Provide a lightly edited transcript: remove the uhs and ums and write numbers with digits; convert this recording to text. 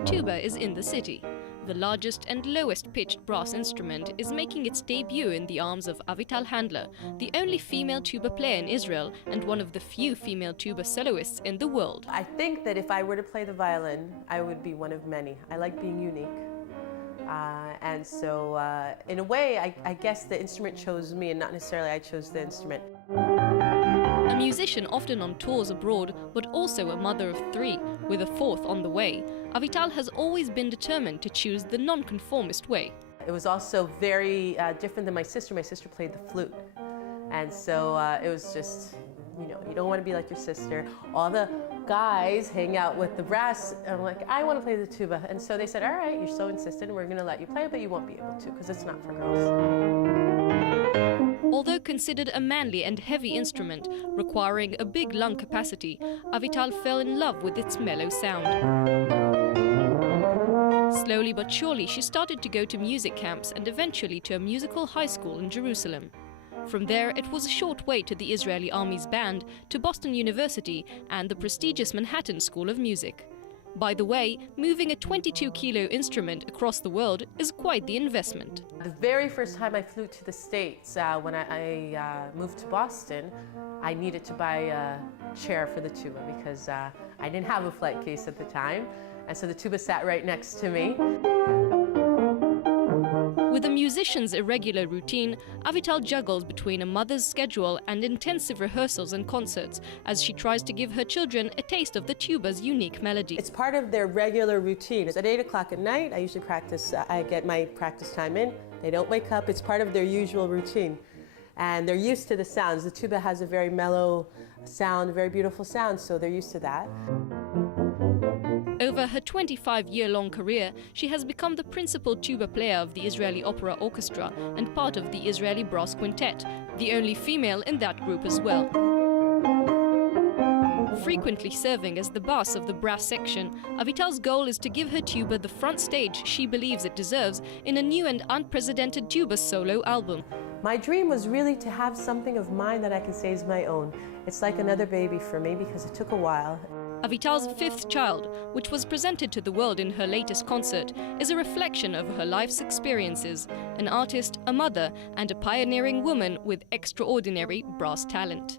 the tuba is in the city. The largest and lowest-pitched brass instrument is making its debut in the arms of Avital Handler, the only female tuba player in Israel and one of the few female tuba soloists in the world. I think that if I were to play the violin, I would be one of many. I like being unique. And so, in a way, I guess the instrument chose me and not necessarily I chose the instrument. A musician often on tours abroad, but also a mother of three, with a fourth on the way, Avital has always been determined to choose the non-conformist way. It was also very different than my sister. My sister played the flute. And so it was just, you don't want to be like your sister. All the guys hang out with the brass. And I'm like, I want to play the tuba. And so they said, all right, you're so insistent, we're going to let you play it, but you won't be able to because it's not for girls. Although considered a manly and heavy instrument, requiring a big lung capacity, Avital fell in love with its mellow sound. Slowly but surely, she started to go to music camps and eventually to a musical high school in Jerusalem. From there, it was a short way to the Israeli Army's band, to Boston University and the prestigious Manhattan School of Music. By the way, moving a 22-kilo instrument across the world is quite the investment. The very first time I flew to the States, when I moved to Boston, I needed to buy a chair for the tuba because I didn't have a flight case at the time, and so the tuba sat right next to me. With a musician's irregular routine, Avital juggles between a mother's schedule and intensive rehearsals and concerts as she tries to give her children a taste of the tuba's unique melody. It's part of their regular routine. At 8 o'clock at night, I usually practice, I get my practice time in. They don't wake up, it's part of their usual routine. And they're used to the sounds. The tuba has a very mellow sound, a very beautiful sound, so they're used to that. Over her 25-year-long career, she has become the principal tuba player of the Israeli Opera Orchestra and part of the Israeli Brass Quintet, the only female in that group as well. Frequently serving as the boss of the brass section, Avital's goal is to give her tuba the front stage she believes it deserves in a new and unprecedented tuba solo album. My dream was really to have something of mine that I can say is my own. It's like another baby for me because it took a while. Avital's fifth child, which was presented to the world in her latest concert, is a reflection of her life's experiences, an artist, a mother, and a pioneering woman with extraordinary brass talent.